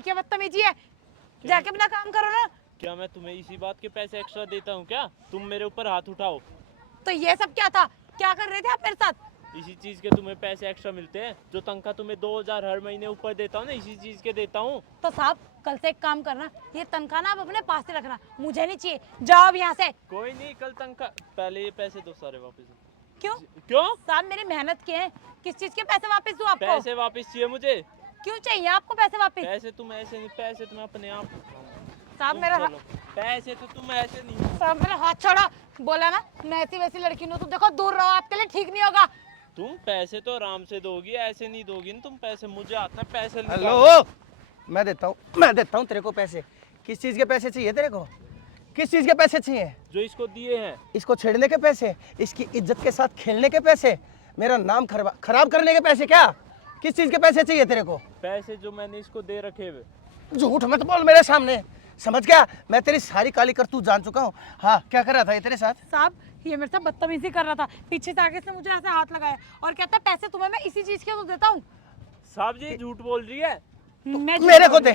ये क्या बदतमीजी है? जाके अपना काम करो ना। क्या मैं तुम्हें इसी बात के पैसे एक्स्ट्रा देता हूँ क्या? तुम मेरे ऊपर हाथ उठाओ। तो ये सब क्या था? क्या कर रहे थे आप मेरे साथ? इसी चीज के तुम्हें पैसे एक्स्ट्रा मिलते हैं। जो तनख्वाह तुम्हें 2000 हर महीने ऊपर देता हूँ ना, इसी चीज के देता हूँ। तो साहब कल से एक काम करना, ये तनख्वाह ना आप अपने पास से रखना, मुझे नहीं चाहिए। जाओ अब यहाँ से। कोई नहीं, कल तनख्वाह, पहले ये पैसे दो सारे वापस। क्यों? क्यों? साहब मेरी मेहनत की है, किस चीज के पैसे वापस दूं आपको? पैसे वापस चाहिए मुझे। क्यों चाहिए आपको पैसे वापस? पैसे तुम ऐसे नहीं, पैसे तुम अपने आप। साहब मेरा पैसे तो तुम ऐसे नहीं। साहब मेरा हाथ छोड़ो। बोला ना मैं ऐसी वैसी लड़की हूँ, तो देखो दूर रहो, आपके लिए ठीक नहीं होगा। तुम पैसे तो आराम से दोगी, ऐसे नहीं दोगी ना तुम पैसे। मुझे आता है पैसे। हेलो, मैं देता हूँ तेरे को पैसे। किस चीज के पैसे चाहिए तेरे को? किस चीज के पैसे चाहिए? जो इसको दिए हैं। इसको छेड़ने के पैसे, इसकी इज्जत के साथ खेलने के पैसे, मेरा नाम खराब करने के पैसे? क्या किस चीज के पैसे चाहिए तेरे को? पैसे जो मैंने इसको दे रखे हुए। झूठ मत बोल मेरे सामने, समझ गया? मैं तेरी सारी काली करतूत जान चुका हूँ। हाँ, क्या कर रहा था ये तेरे साथ? साहब ये मेरे साथ बदतमीजी कर रहा था, पीछे से आगे से मुझे ऐसे हाथ लगाया और कहता पैसे तुम्हें मैं इसी चीज के तो देता हूँ। साहब ये झूठ बोल रही है। मेरे को दे।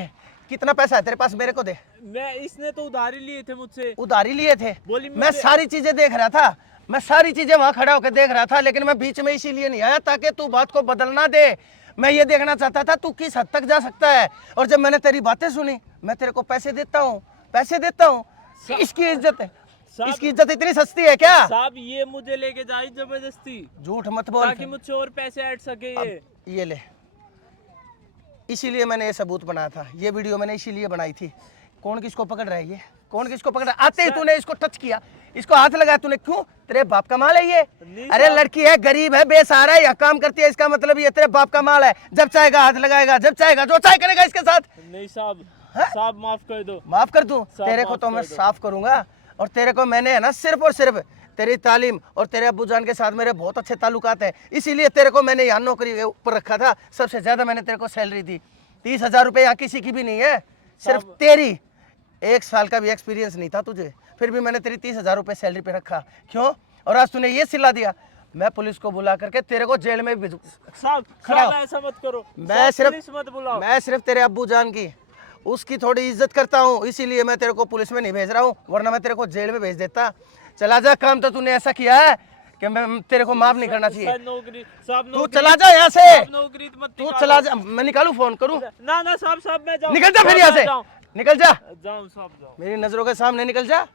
कितना पैसा है तेरे पास? मेरे को दे। मैं, इसने तो उधारी लिए थे मुझसे। उधारी लिए थे? बोली मैं सारी चीजें देख रहा था, मैं सारी चीजें वहां खड़ा होकर देख रहा था, लेकिन मैं बीच में इसीलिए नहीं आया ताकि तू बात को बदलना दे। मैं ये देखना चाहता था तू किस हद तक जा सकता है। और जब मैंने तेरी बातें सुनी, मैं तेरे को पैसे देता हूँ, पैसे देता हूँ। इसकी इज्जत है, इसकी इज्जत इतनी सस्ती है क्या? साहब ये मुझे लेके जाए जबरदस्ती। झूठ मत बोल, ताकि मुझसे और पैसे ऐड सके। ये ले, इसीलिए मैंने ये सबूत बनाया था, ये वीडियो मैंने इसीलिए बनाई थी। कौन किसको पकड़ रहा है? ये कौन किसको पकड़ रहा है? आते ही तूने इसको टच किया, इसको हाथ लगाया तूने, क्यों? तेरे बाप का माल है ये? अरे लड़की है, गरीब है, बेसहारा है, या काम करती है, इसका मतलब ये तेरे बाप का माल है। जब चाहेगा हाथ लगाएगा, जब चाहेगा जो चाहे करेगा इसके साथ। नहीं साहब, साहब माफ कर दो। माफ कर दूं? तेरे को तो मैं साफ करूंगा। और तेरे को मैंने है ना, सिर्फ और सिर्फ तेरी तालीम और तेरे अब्बू जान के साथ मेरे बहुत अच्छे ताल्लुकात हैं, इसीलिए तेरे को मैंने यहाँ नौकरी ऊपर रखा था। सबसे ज्यादा मैंने तेरे को सैलरी दी। 30,000 रुपये यहाँ किसी की भी नहीं है, सिर्फ तेरी। 1 साल का भी एक्सपीरियंस नहीं था तुझे, फिर भी मैंने तेरी 30,000 रुपये सैलरी पे रखा। क्यों? और आज तूने ये सिला दिया। मैं पुलिस को बुला करके तेरे को जेल में भेजूं। साहब ऐसा मत करो। मैं सिर्फ तेरे अब्बू जान की, उसकी थोड़ी इज्जत करता हूँ, इसीलिए मैं तेरे को पुलिस में नहीं भेज रहा हूँ, वरना मैं तेरे को जेल में भेज देता। चला जा, काम तो तूने ऐसा किया है कि मैं तेरे को माफ नहीं करना चाहिए। तू चला जा यहाँ से, तू चला जा। मैं निकालू, फोन करूँ? ना साहब मैं जाऊँ। निकल जा फिर यहाँ से, निकल जा, जाऊँ साहब जाऊँ। मेरी नजरों के सामने निकल जा।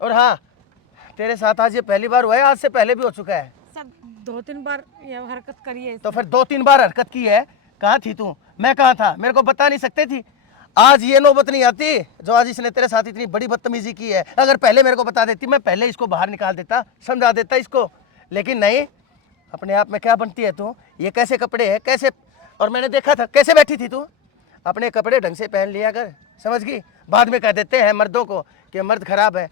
और हाँ, तेरे साथ आज ये पहली बार हुआ है, आज से पहले भी हो चुका है? सब 2-3 बार ये हरकत करी है। तो फिर 2-3 बार हरकत की है। कहाँ थी तू? मैं कहाँ था? मेरे को बता नहीं सकते थी? आज ये नौबत नहीं आती जो आज इसने तेरे साथ इतनी बड़ी बदतमीजी की है। अगर पहले मेरे को बता देती, मैं पहले इसको बाहर निकाल देता, समझा देता इसको, लेकिन नहीं। अपने आप में क्या बनती है तू? ये कैसे कपड़े हैं, कैसे? और मैंने देखा था कैसे बैठी थी तू। अपने कपड़े ढंग से पहन लिया कर, समझ गई? बाद में कह देते हैं मर्दों को कि मर्द खराब है।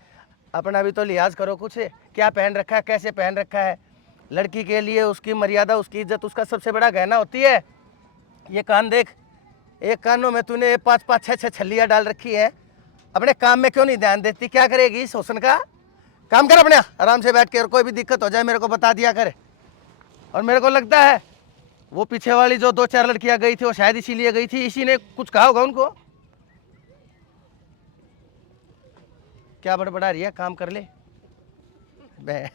अपना भी तो लिहाज करो कुछ, क्या पहन रखा है, कैसे पहन रखा है। लड़की के लिए उसकी मर्यादा, उसकी इज्जत उसका सबसे बड़ा गहना होती है। ये कान देख, एक कानों में तूने 5-5, 6-6 छल्लियाँ डाल रखी है। अपने काम में क्यों नहीं ध्यान देती? क्या करेगी इस हुस्न का? काम कर अपने, आराम से बैठ के, और कोई भी दिक्कत हो जाए मेरे को बता दिया कर। और मेरे को लगता है वो पीछे वाली जो 2-4 लड़कियां गई थी, वो शायद इसीलिए गई थी, इसी ने कुछ कहा होगा उनको। क्या बड़बड़ा रही है? काम कर ले बे।